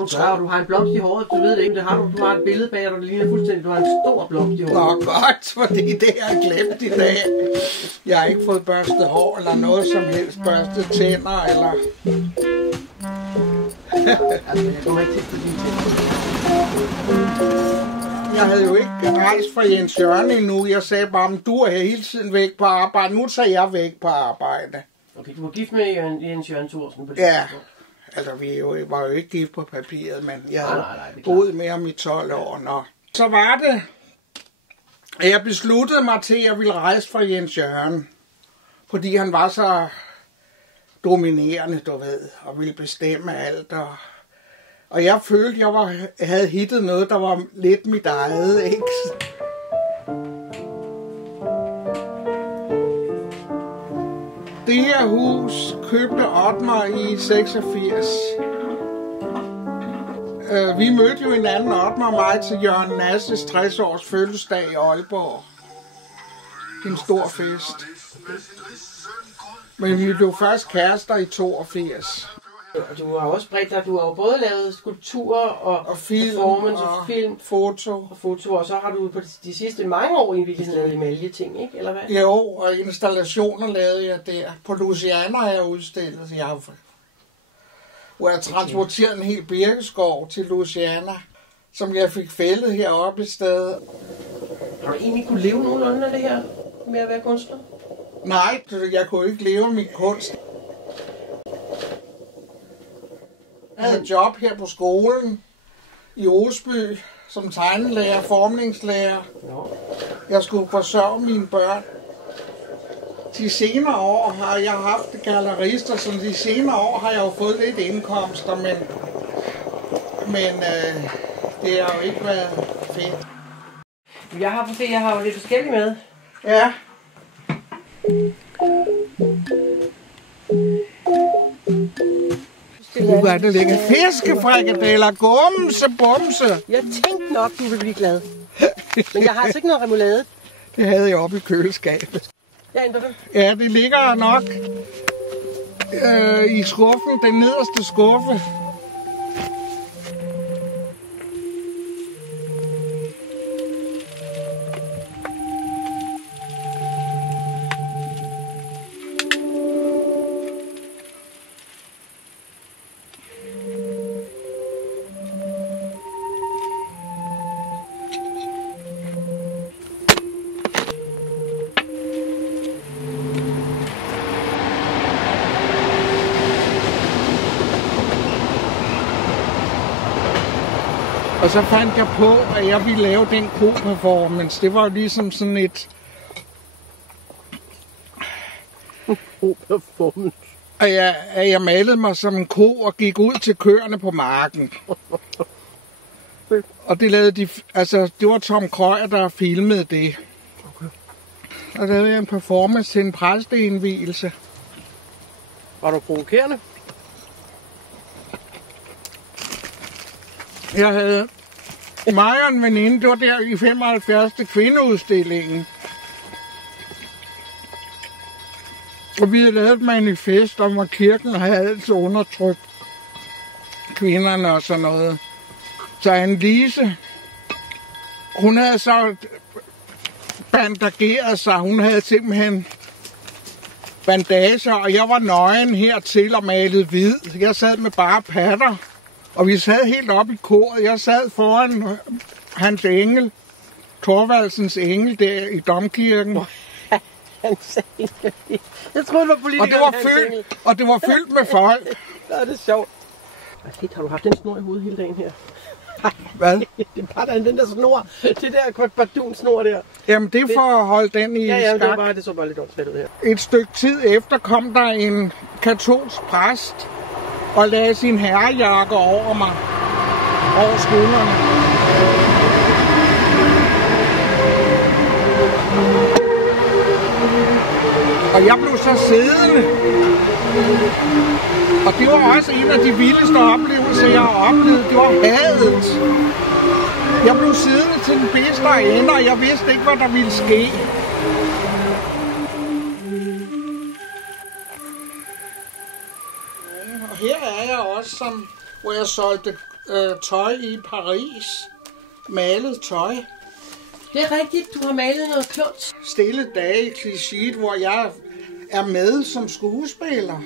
du gør. Du har en blomst i håret, du ved det ikke. Det har du. Du har et billede bag dig, der ligner fuldstændig. Du har en stor blomst i håret. Nå godt, fordi det har jeg glemt i dag. Jeg har ikke fået børstet hår eller noget som helst. Børstet tænder eller... Altså, jeg kommer ikke til på dine tænder. Jeg havde jo ikke rejst fra Jens Jørgen endnu. Jeg sagde bare, at du er hele tiden væk på arbejde. Nu tager jeg væk på arbejde. Okay, du var gift med Jens Jørgen Thorsen på det tidspunkt. Altså var jo ikke gift på papiret, men jeg havde boet med ham i 12 år. Nå. Så var det, at jeg besluttede mig til, at jeg ville rejse fra Jens Jørgen. Fordi han var så dominerende, du ved, og ville bestemme alt. Og jeg følte, at jeg havde hittet noget, der var lidt mit eget, ikke? Det her hus købte Ottmar i 86. Vi mødte jo hinanden, Ottmar og mig, til Jørgen Nasses 60-års fødselsdag i Aalborg. En stor fest. Men vi blev først kærester i 82. Du har også bredt dig, du har jo både lavet skulpturer og film, performance og film, foto, og så har du på de sidste mange år i virkeligheden lavet emaljeting, ikke? Eller hvad? Jo, og installationer lavede jeg der. På Louisiana har jeg udstillet, hvor jeg transporterede en hel birkeskov til Louisiana, som jeg fik fældet heroppe i stedet. Har du egentlig kunne leve nogenlunde af det her med at være kunstner? Nej, jeg kunne ikke leve af min kunst. Jeg havde et job her på skolen i Osby som tegnelærer, formningslærer. Jeg skulle forsørge mine børn. De senere år har jeg haft gallerister, så de senere år har jeg jo fået lidt indkomster, men det har jo ikke været fedt. Jeg har jo lidt forskelligt med. Ja. Hvad det ligger? Fiskefrikadeller, bumse. Jeg tænkte nok, du ville blive glad. Men jeg har altså ikke noget remoulade. Det havde jeg oppe i køleskabet. Jeg ændrer det. Ja, det ligger nok i skuffen, den nederste skuffe. Og så fandt jeg på, at jeg ville lave den ko-performance. Det var jo ligesom sådan et... Ko-performance? At jeg malede mig som en ko og gik ud til køerne på marken. Og det lavede de... Altså, det var Tom Krøyer, der filmede det. Okay. Og der lavede jeg en performance til en præsteindvielse. Var du provokerende? Jeg havde mig og en veninde, det var der i 75. kvindeudstillingen. Og vi havde lavet et manifest om, at kirken havde altid undertrykt kvinderne og sådan noget. Så Anne-Lise, hun havde så bandageret sig, hun havde simpelthen bandager, og jeg var nøgen hertil og malet hvid. Jeg sad med bare patter. Og vi sad helt oppe i koret. Jeg sad foran hans engel, Thorvaldsens engel, der i domkirken. Hans engel. Jeg troede, det var politikeren. Og det var fyldt med folk. Ja, det er sjovt. Har du haft den snor i hovedet hele dagen her? Hvad? Det er bare den der snor. Det der bardun-snor der. Jamen, det er for at holde den i skak. Det så bare lidt åndssvagt ud her. Et stykke tid efter kom der en katolsk præst og lagde sin herrejakke over mig, over skuldrene. Og jeg blev så siddende. Og det var også en af de vildeste oplevelser, jeg har oplevet. Det var hadet. Jeg blev siddende til den bedste ende, og jeg vidste ikke, hvad der ville ske. Og her er jeg også, hvor jeg solgte tøj i Paris. Malet tøj. Det er rigtigt, du har malet noget klunt. Stille dage i Clichy, hvor jeg er med som skuespiller.